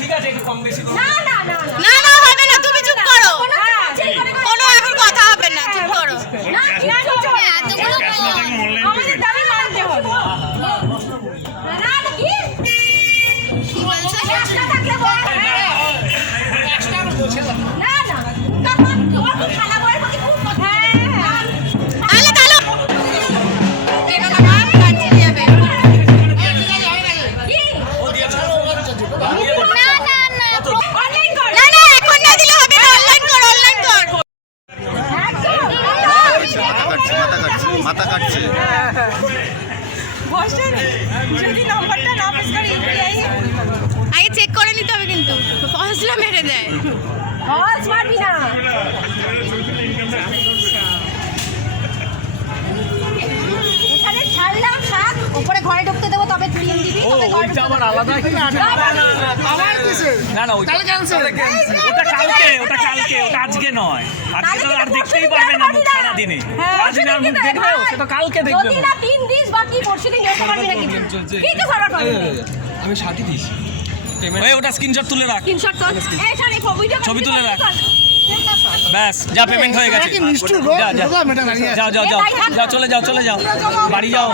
ঠিক আছে একটু কম বেশি না হবে না, তুমি চুপ করো। কোনো এখন কথা হবে না, চুপ করো। আমাদের দাবি মানতে হবে। না কি বলছো? এক্সট্রা থাকলে বল। এক্সট্রা বলছে না তখন তোমার খুব খারাপ হয় প্রতি খুব কথা। তাহলে কেন না বাপ কাটতে যাবে। মাথা কাটছে যদি নাম্বারটা না পাস করে আগে চেক করে নিতে হবে, কিন্তু ফলসটা মেরে দেয়। ফলস মারবি না। এখানে ছাড়লাম শাক, উপরে ঘরে ঢুকতে দেবো তবে ক্রিম দিবি, তবে ঘরে ঢুকতে আবার আলাদা কি? না ওটা ক্যান্সেল। ওটা কালকে, ওটা আজকে নয়। আজকে তো আর দেখতেই পারবে না মুখ সারা দিনে। আজকে আর মুখ দেখবে, সেটা কালকে দেখবে। যদি না 3 দিন বাকি পরশুদিন যেতে পারবি না কিছু। কি তো ফরওয়ার্ড করবি? আমি 60 দিছি। ওই ওটা স্ক্রিনশট তুলে রাখ। স্ক্রিনশট তো এই সরি ছবি তুলে রাখ। ব্যাস, যা পেমেন্ট হয়ে গেছে। যা চলে যাও বাড়ি যাও।